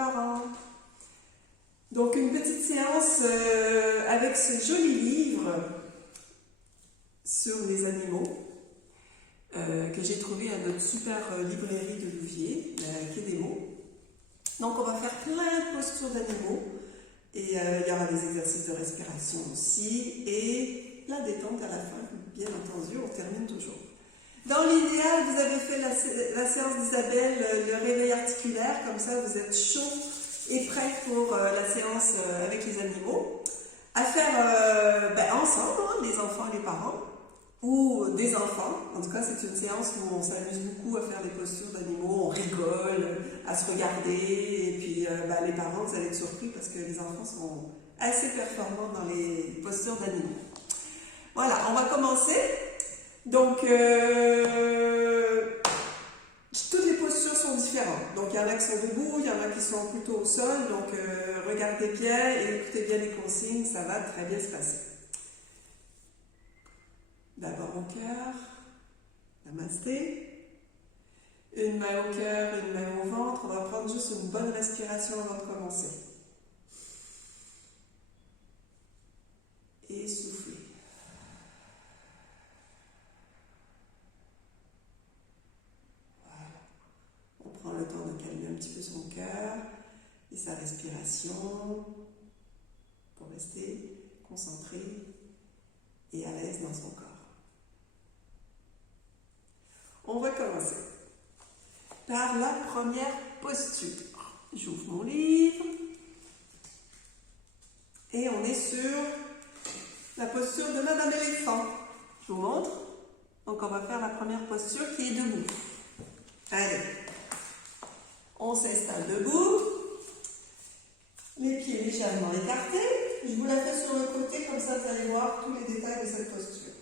parents. Donc une petite séance avec ce joli livre sur les animaux que j'ai trouvé à notre super librairie de Louviers, la Quai des Mots. Donc on va faire plein de postures d'animaux et il y aura des exercices de respiration aussi et la détente à la fin, bien entendu, on termine toujours. Dans l'idéal, vous avez fait la séance d'Isabelle, le réveil articulaire, comme ça vous êtes chaud et prêt pour la séance avec les animaux. À faire ensemble, hein, les enfants et les parents, ou des enfants. En tout cas, c'est une séance où on s'amuse beaucoup à faire les postures d'animaux, on rigole, à se regarder, et puis les parents, vous allez être surpris parce que les enfants sont assez performants dans les postures d'animaux. Voilà, on va commencer. Donc, toutes les postures sont différentes. Donc, il y en a qui sont debout, il y en a qui sont plutôt au sol. Donc, regardez bien et écoutez bien les consignes, ça va très bien se passer. D'abord au cœur, namasté. Une main au cœur, une main au ventre. On va prendre juste une bonne respiration avant de commencer. Et soufflez. Voilà. On prend le temps de calmer un petit peu son cœur et sa respiration pour rester concentré et à l'aise dans son corps. On va commencer par la première posture. J'ouvre mon livre et on est sur la posture de Madame Éléphant. Je vous montre. Donc on va faire la première posture qui est debout. Allez, on s'installe debout, les pieds légèrement écartés. Je vous la fais sur le côté, comme ça vous allez voir tous les détails de cette posture.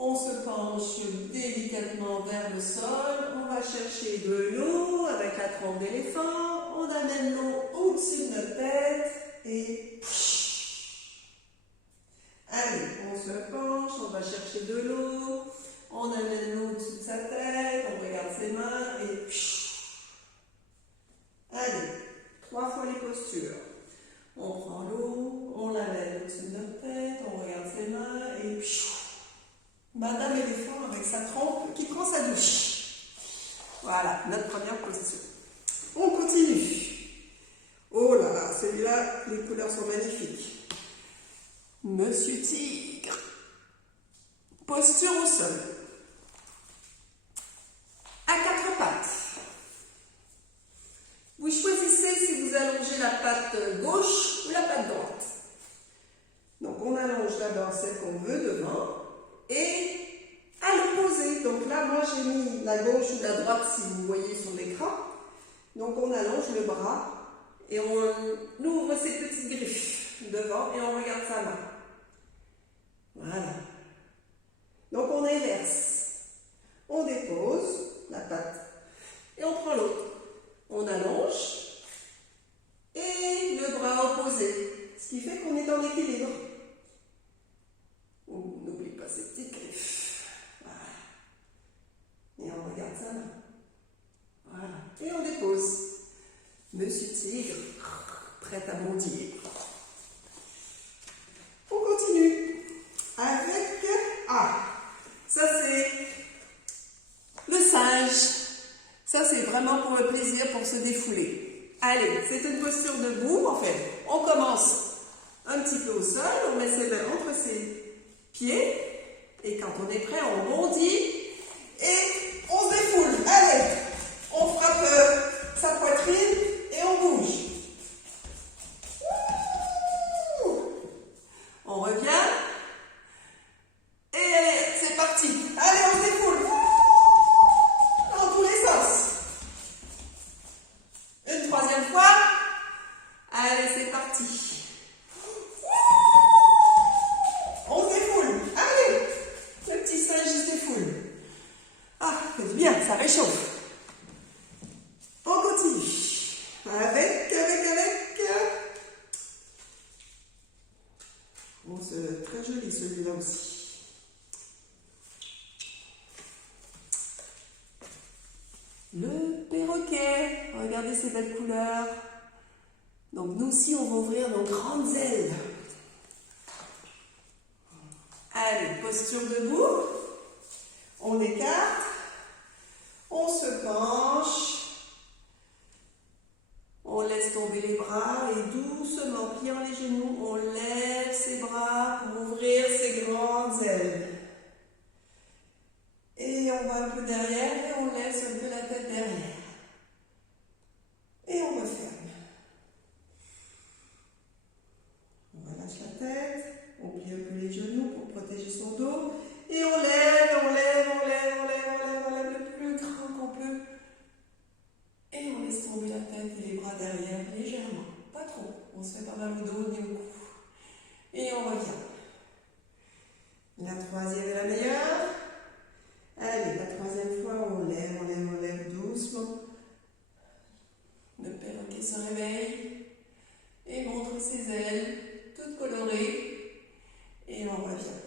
On se penche délicatement vers le sol, on va chercher de l'eau avec la trompe d'éléphant, on amène l'eau au-dessus de notre tête et allez, on se penche, on va chercher de l'eau, on amène l'eau au-dessus de sa tête, on regarde ses mains et allez, 3 fois les postures. On prend l'eau, on l'amène au-dessus de notre tête, on regarde ses mains et Madame Éléphant avec sa trompe qui prend sa douche. Voilà, notre première posture. On continue. Oh là là, celui-là, les couleurs sont magnifiques. Monsieur Tigre. Posture au sol. À 4 pattes. Vous choisissez si vous allongez la patte gauche ou la patte droite. Donc on allonge d'abord celle qu'on veut devant. Et à l'opposé, donc là moi j'ai mis la gauche ou la droite si vous voyez sur l'écran. Donc on allonge le bras et on ouvre ses petites griffes devant et on regarde sa main. Voilà. Donc on inverse. On dépose la patte et on prend l'autre. On allonge et le bras opposé. Ce qui fait qu'on est en équilibre. On n'oublie pas ces petites griffes. Voilà. Et on regarde sa main. Voilà. Et on dépose. Monsieur Tigre, prêt à bondir. On continue avec ça c'est le singe. Ça c'est vraiment pour le plaisir, pour se défouler. Allez, c'est une posture debout. En fait, on commence un petit peu au sol. On met ses mains entre ses pieds et quand on est prêt on bondit et on se défoule. Allez, on frappe sa poitrine et on bouge. On revient et allez, c'est parti. Allez, on se défoule dans tous les sens. Une troisième fois. Allez, c'est parti. Ça réchauffe. On continue. Avec. Bon, c'est très joli celui-là aussi. Le perroquet. Regardez ces belles couleurs. Donc nous aussi, on va ouvrir nos grandes ailes. Allez, posture debout. On écarte. On se penche. On laisse tomber les bras et doucement, pliant les genoux, on lève ses bras pour ouvrir ses grandes ailes. Et on va un peu derrière et on laisse un peu la tête derrière. Et on referme. On relâche la tête, on plie un peu les genoux pour protéger son dos. Et on lève, on lève, on lève, on lève, on lève, on lève le plus grand qu'on peut. Et on laisse tomber la tête et les bras derrière légèrement. Pas trop. On se fait pas mal au dos ni au cou. Et on revient. La troisième est la meilleure. Allez, la troisième fois, on lève doucement. Le perroquet se réveille et montre ses ailes, toutes colorées. Et on revient.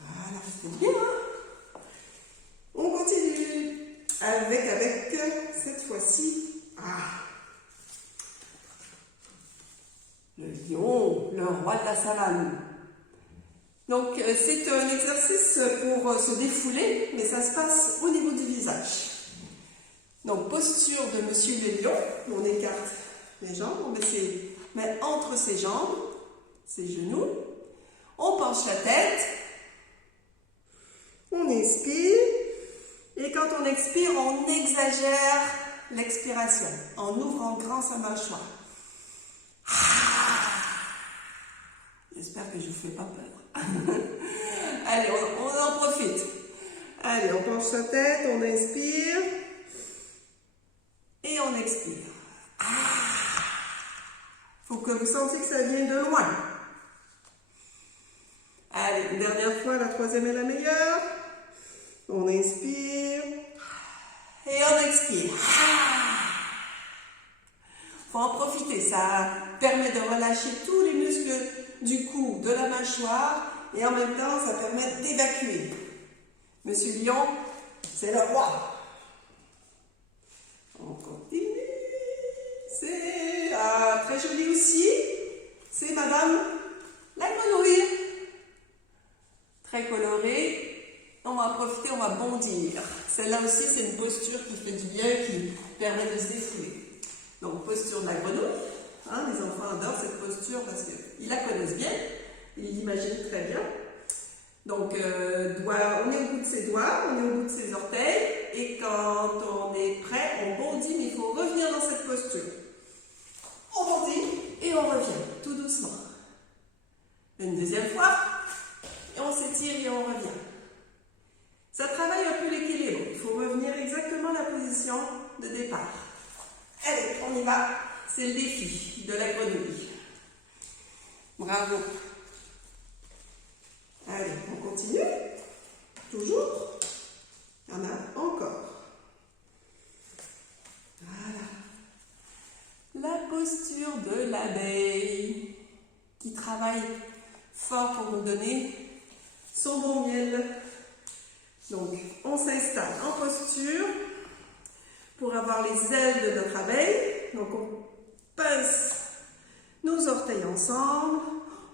Voilà, c'est bien, hein? On continue avec cette fois-ci, le lion, le roi de la savane. Donc, c'est un exercice pour se défouler, mais ça se passe au niveau du visage. Donc, posture de Monsieur le Lion. On écarte les jambes, on met ses mains entre ses jambes, ses genoux. On penche la tête. On inspire. Et quand on expire, on exagère l'expiration en ouvrant grand sa mâchoire. J'espère que je ne vous fais pas peur. Allez, on en profite. Allez, on penche sa tête, on inspire. Et on expire. Faut que vous sentiez que ça vient de loin. Allez, une dernière fois, la troisième est la meilleure. On inspire. Et on expire. Faut en profiter, ça permet de relâcher tous les muscles du cou, de la mâchoire, et en même temps, ça permet d'évacuer. Monsieur Lion, c'est le roi. On continue. C'est très joli aussi. C'est Madame la grenouille. Très colorée. On va en profiter, on va bondir. Celle-là aussi, c'est une posture qui fait du bien, qui permet de se défouler. Donc, posture de la grenouille. Les enfants adorent cette posture parce qu'ils la connaissent bien. Ils l'imaginent très bien. Donc, on est au bout de ses doigts, on est au bout de ses orteils. Et quand on est prêt, on bondit, mais il faut revenir dans cette posture. On bondit et on revient, tout doucement. Une deuxième fois. Et on s'étire et on revient. Ça travaille un peu l'équilibre. Il faut revenir exactement à la position de départ. Allez, on y va. C'est le défi de la grenouille. Bravo. Allez, on continue. Toujours. Il y en a encore. Voilà. La posture de l'abeille qui travaille fort pour nous donner son bon miel. Donc, on s'installe en posture pour avoir les ailes de notre abeille. Donc, on pince nos orteils ensemble.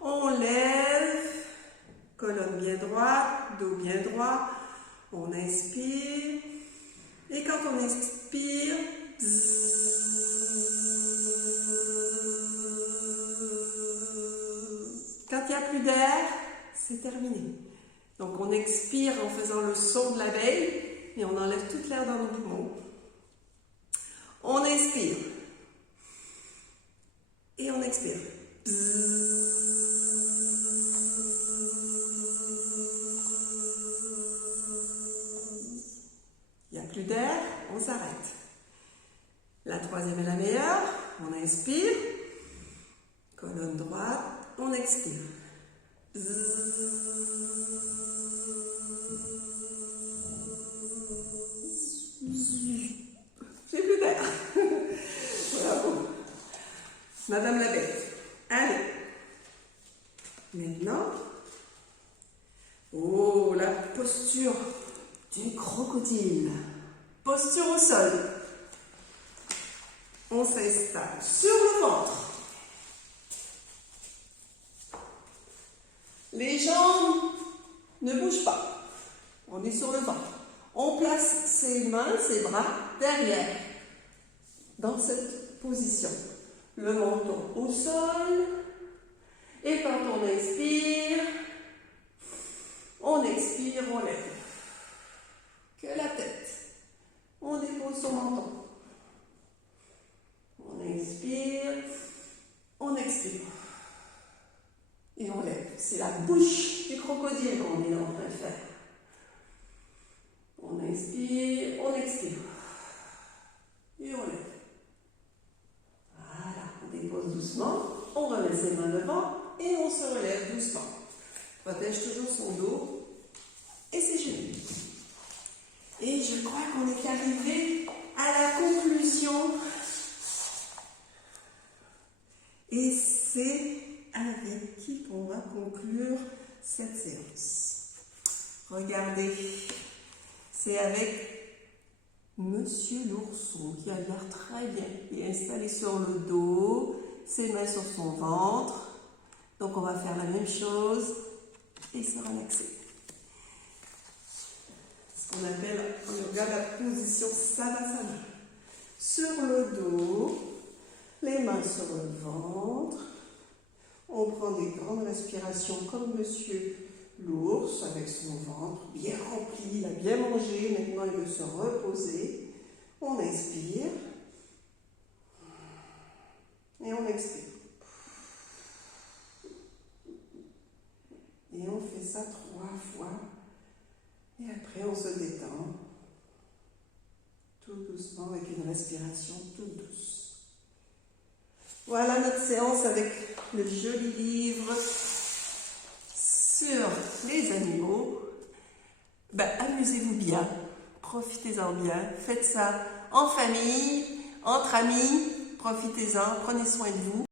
On lève, colonne bien droite, dos bien droit. On inspire. Et quand on expire, quand il n'y a plus d'air, c'est terminé. Donc, on expire en faisant le son de l'abeille et on enlève toute l'air dans nos poumons. On inspire. Et on expire. Il n'y a plus d'air, on s'arrête. La troisième est la meilleure. On inspire. Colonne droite. On expire. J'ai plus d'air. Bravo. Madame la bête. Allez. Maintenant. Oh, la posture du crocodile. Posture au sol. On s'installe sur le ventre. Les jambes ne bougent pas. On est sur le ventre. On place ses mains, ses bras derrière, dans cette position. Le menton au sol. Et quand on expire, on expire, on lève. Que la tête. On dépose son menton. On inspire, on expire. Et on lève. C'est la bouche du crocodile qu'on est en train de faire. On inspire, on expire. Et on lève. Voilà, on dépose doucement, on remet ses mains devant et on se relève doucement. Protège toujours son dos et ses genoux. Et je crois qu'on est arrivé à la conclusion. Et c'est avec qui qu'on va conclure cette séance. Regardez, c'est avec Monsieur l'ourson qui a l'air très bien. Il est installé sur le dos, ses mains sur son ventre. Donc on va faire la même chose et se relaxer. Ce qu'on appelle, on regarde la position Savasana. Sur le dos, les mains sur le ventre. On prend des grandes respirations comme Monsieur l'ours avec son ventre bien rempli, il a bien mangé, maintenant il veut se reposer. On inspire et on expire. Et on fait ça 3 fois. Et après on se détend tout doucement avec une respiration toute douce. Voilà notre séance avec le joli livre sur les animaux. Amusez-vous bien, profitez-en bien, faites ça en famille, entre amis, profitez-en, prenez soin de vous.